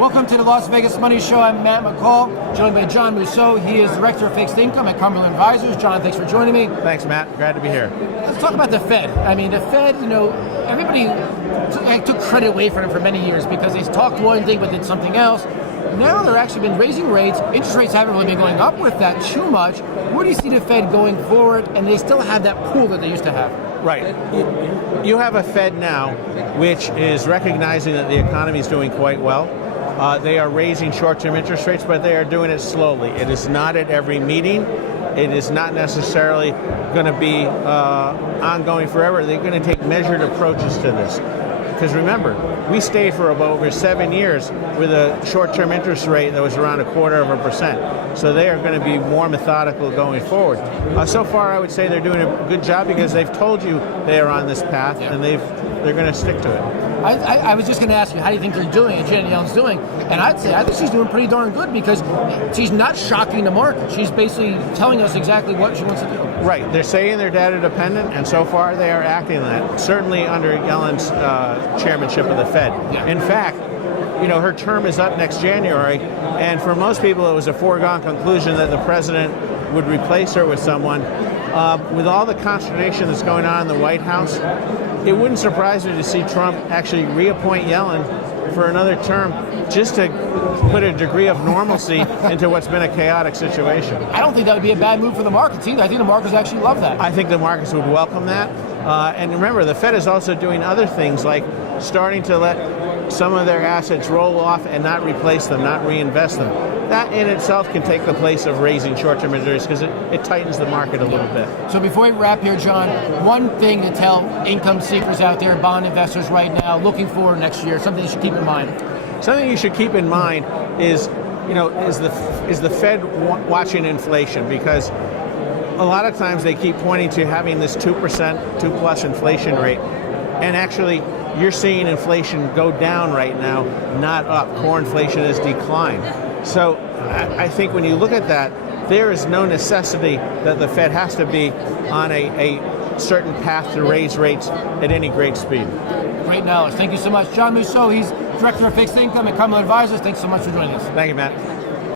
Welcome to the Las Vegas Money Show. I'm Matt McCall, joined by John Mousseau. He is Director of Fixed Income at Cumberland Advisors. John, thanks for joining me. Thanks, Matt. Glad to be here. Let's talk about the Fed. I mean, the Fed, everybody took credit away from him for many years because they talked one thing but did something else. Now they're actually been raising rates. Interest rates haven't really been going up with that too much. Where do you see the Fed going forward? And they still have that pool that they used to have. Right. You have a Fed now which is recognizing that the economy is doing quite well. They are raising short-term interest rates, but they are doing it slowly. It is not at every meeting. It is not necessarily going to be ongoing forever. They're going to take measured approaches to this. Because remember, we stayed for about over 7 years with a short-term interest rate that was around 0.25%. So they are going to be more methodical going forward. So far, I would say they're doing a good job because they've told you they are on this path, and they're going to stick to it. I was just going to ask you, how do you think they're doing, and Janet Yellen's doing? And I think she's doing pretty darn good because she's not shocking the market. She's basically telling us exactly what she wants to do. Right. They're saying they're data dependent, and so far they are acting that. Certainly under Yellen's chairmanship of the Fed. Yeah. In fact, her term is up next January, and for most people it was a foregone conclusion that the president would replace her with someone. With all the consternation that's going on in the White House, it wouldn't surprise me to see Trump actually reappoint Yellen for another term just to put a degree of normalcy into what's been a chaotic situation. I don't think that would be a bad move for the markets either. I think the markets actually love that. I think the markets would welcome that. And remember, the Fed is also doing other things like starting to let some of their assets roll off and not replace them, not reinvest them. That in itself can take the place of raising short-term interest because it tightens the market a little bit. So before we wrap here, John, one thing to tell income seekers out there, bond investors right now, looking forward next year, something they should keep in mind. Something you should keep in mind is the Fed watching inflation, because a lot of times they keep pointing to having this 2%, 2+ inflation rate, and actually you're seeing inflation go down right now, not up. Core inflation has declined. So I think when you look at that, there is no necessity that the Fed has to be on a certain path to raise rates at any great speed. Great knowledge. Thank you so much. John Mousseau, he's Director of Fixed Income at Cumberland Advisors. Thanks so much for joining us. Thank you, Matt.